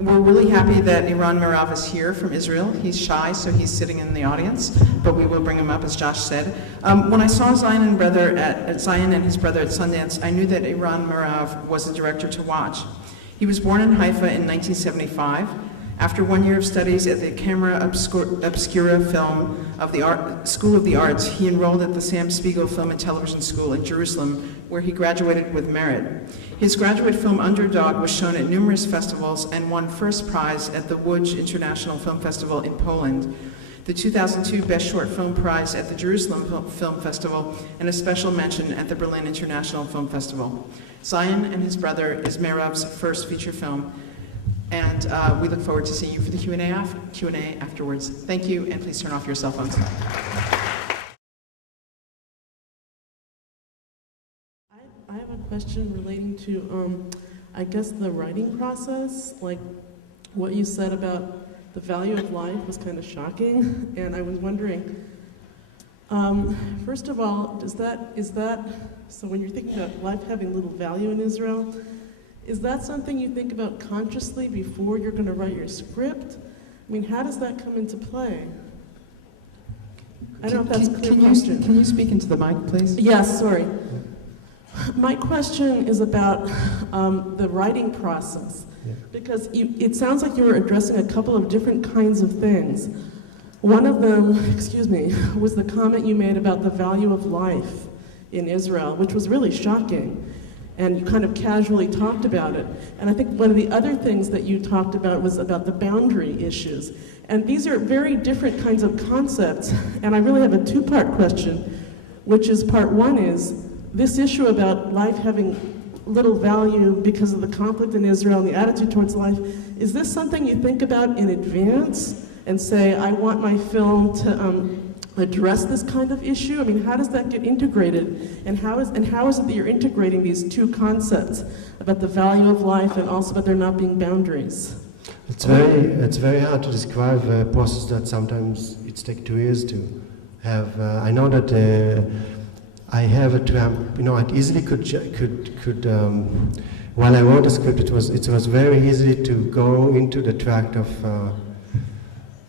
We're really happy that Eran Merav is here from Israel. He's shy, so he's sitting in the audience, but we will bring him up, as Josh said. When I saw Zion and his brother at Sundance, I knew that Eran Merav was the director to watch. He was born in Haifa in 1975. After 1 year of studies at the Camera Obscura Film of the School of the Arts, he enrolled at the Sam Spiegel Film and Television School in Jerusalem, where he graduated with merit. His graduate film Underdog was shown at numerous festivals and won first prize at the Łódź International Film Festival in Poland, the 2002 Best Short Film Prize at the Jerusalem Film Festival, and a special mention at the Berlin International Film Festival. Zion and his brother is Merav's first feature film, and we look forward to seeing you for the Q&A afterwards. Thank you, and please turn off your cell phones. I have a question relating to, I guess, the writing process. Like, what you said about the value of life was kind of shocking, and I was wondering, first of all, is that, so when you're thinking about life having little value in Israel, is that something you think about consciously before you're going to write your script? I mean, how does that come into play? I don't know if that's a clear question. Can you speak into the mic, please? Yes, sorry. My question is about the writing process, because it sounds like you were addressing a couple of different kinds of things. One of them, was the comment you made about the value of life in Israel, which was really shocking, and you kind of casually talked about it. And I think one of the other things that you talked about was about the boundary issues. And these are very different kinds of concepts, and I really have a two-part question, which is part one is, this issue about life having little value because of the conflict in Israel and the attitude towards life, is this something you think about in advance and say, I want my film to address this kind of issue? I mean, how does that get integrated? And how is it that you're integrating these two concepts about the value of life and also about there not being boundaries? It's very hard to describe a process that sometimes it takes 2 years to have. I know that I have it easily could while I wrote the script, it was very easy to go into the track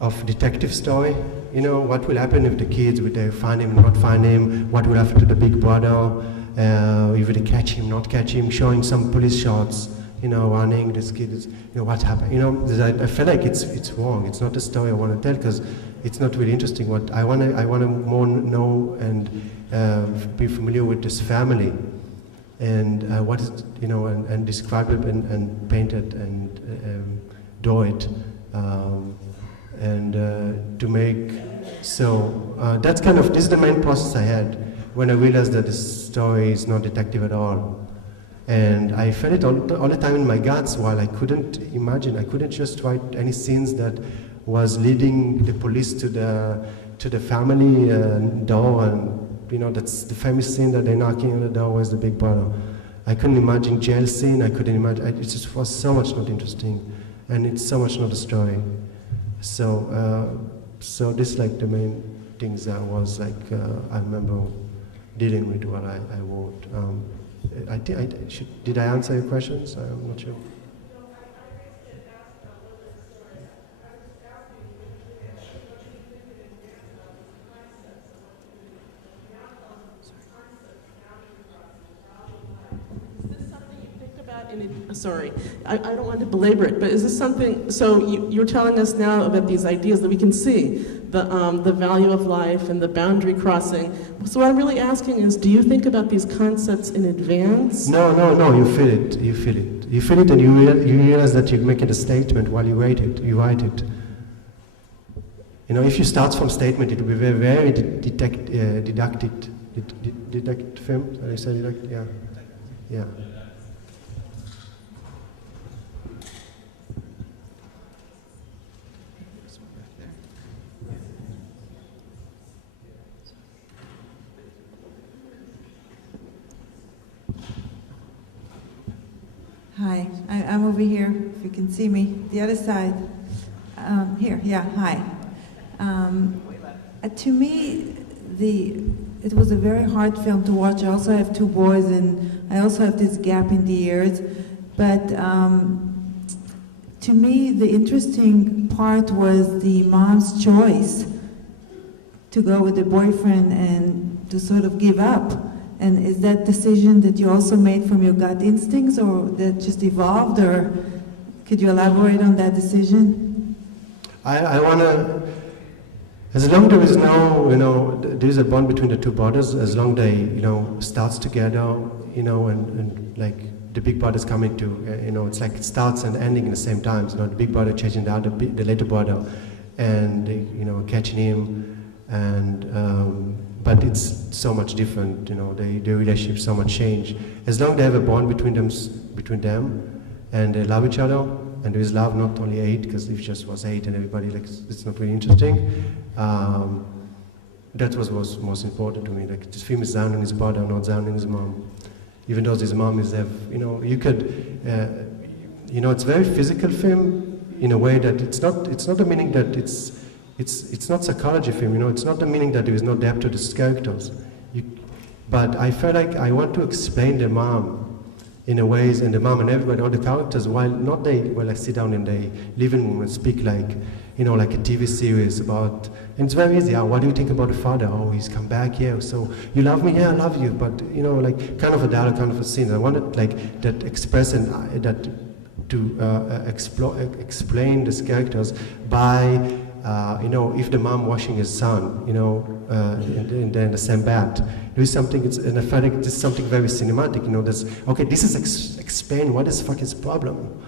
of detective story. You know, what will happen if the kids, will they find him, not find him? What will happen to the big brother? If they catch him, not catch him? Showing some police shots, running, this kid is, what happened? I feel like it's wrong. It's not a story I want to tell because it's not really interesting. What I want to more know and be familiar with this family and what is, and describe it and paint it and draw it. And to make, so that's this is the main process I had when I realized that the story is not detective at all. And I felt it all the time in my guts while I couldn't just write any scenes that was leading the police to the family door, and that's the famous scene that they're knocking on the door with the big brother. I couldn't imagine jail scene, I couldn't imagine, it just was so much not interesting, and it's so much not a story. So this is like the main things that was like, I remember dealing with what I wrote. Did I answer your questions? I'm not sure. Sorry, I don't want to belabor it, but is this something, so you're telling us now about these ideas that we can see, the value of life and the boundary crossing. So what I'm really asking is, do you think about these concepts in advance? No, you feel it. You feel it and you realize that you're making a statement while you write it. If you start from statement, it will be very didactic film. Did I say didactic? Yeah. Hi, I'm over here, if you can see me, the other side. Here, yeah, hi. To me, it was a very hard film to watch. I also have two boys, and I also have this gap in the years. But to me, the interesting part was the mom's choice to go with the boyfriend and to sort of give up. And is that decision that you also made from your gut instincts, or that just evolved, or could you elaborate on that decision? I want to, as long there is no, there is a bond between the two brothers, as long they, starts together, and like the big brother's coming to, it's like it starts and ending at the same time. The big brother chasing the little brother, and catching him, and but it's so much different. The relationship so much change. As long as they have a bond between them, and they love each other, and there is love, not only hate, because if it just was hate and everybody it's not really interesting. That was most important to me. Like, this film is sounding his brother, not sounding his mom. Even though his mom is, you could, it's a very physical film in a way that it's not the meaning that it's not psychology film. It's not the meaning that there is no depth to these characters. But I felt like I want to explain the mom in a ways, and the mom and everybody, all the characters, while not I sit down in the living room and speak like a TV series about, and it's very easy. What do you think about the father? Oh, he's come back here. So you love me? Yeah, I love you. But kind of a dialogue, kind of a scene. I wanted that express and that to explain these characters by if the mom washing his son, in the same bed, there is something. And I felt like this is something very cinematic. That's okay. This is explain what is fuck his problem,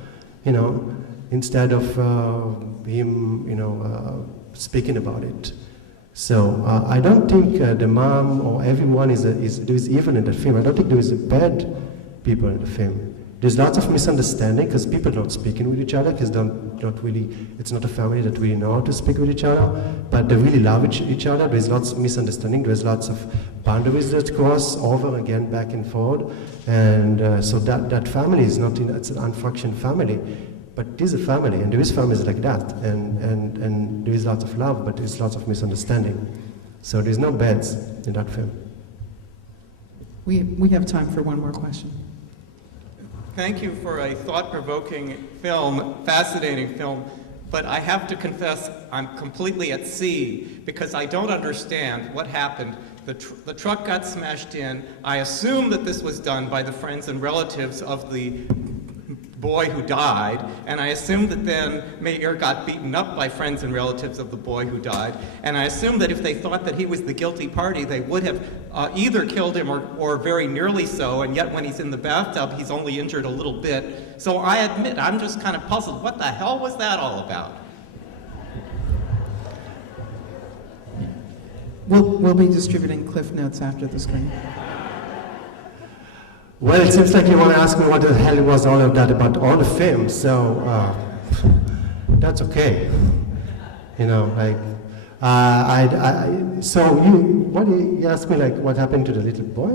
instead of him, speaking about it. So I don't think the mom or everyone there is evil in the film. I don't think there is bad people in the film. There's lots of misunderstanding because people not speaking with each other, because it's not a family that really know how to speak with each other, but they really love each other. There's lots of misunderstanding. There's lots of boundaries that cross over again, back and forward, and so that family is it's an unfunctioning family. But it is a family, and there is families like that, and there is lots of love, but there's lots of misunderstanding. So there's no bads in that film. We have time for one more question. Thank you for a thought-provoking film, fascinating film, but I have to confess I'm completely at sea because I don't understand what happened. The truck got smashed in. I assume that this was done by the friends and relatives of the boy who died, and I assume that then Meir got beaten up by friends and relatives of the boy who died, and I assume that if they thought that he was the guilty party, they would have either killed him or very nearly so, and yet when he's in the bathtub, he's only injured a little bit. So I admit, I'm just kind of puzzled. What the hell was that all about? We'll be distributing cliff notes after the screen. Well, it seems like you want to ask me what the hell was all of that about all the films, so that's okay. So you asked me what happened to the little boy?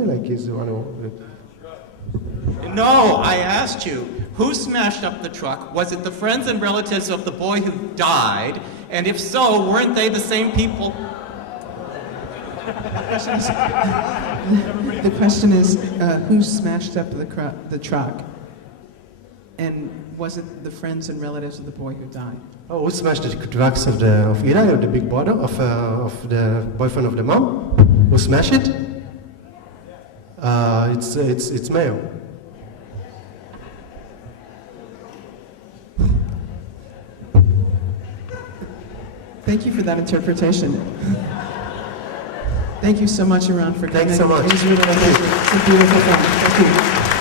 No, I asked you, who smashed up the truck? Was it the friends and relatives of the boy who died? And if so, weren't they the same people? The question is, who smashed up the truck? And was it the friends and relatives of the boy who died? Oh, who smashed the trucks of Eli, of the big brother, of the boyfriend of the mom? Who smashed it? It's Meir. Thank you for that interpretation. Thank you so much, Eran, for coming. Thanks so much. It was really a pleasure. It's a beautiful film. Thank you.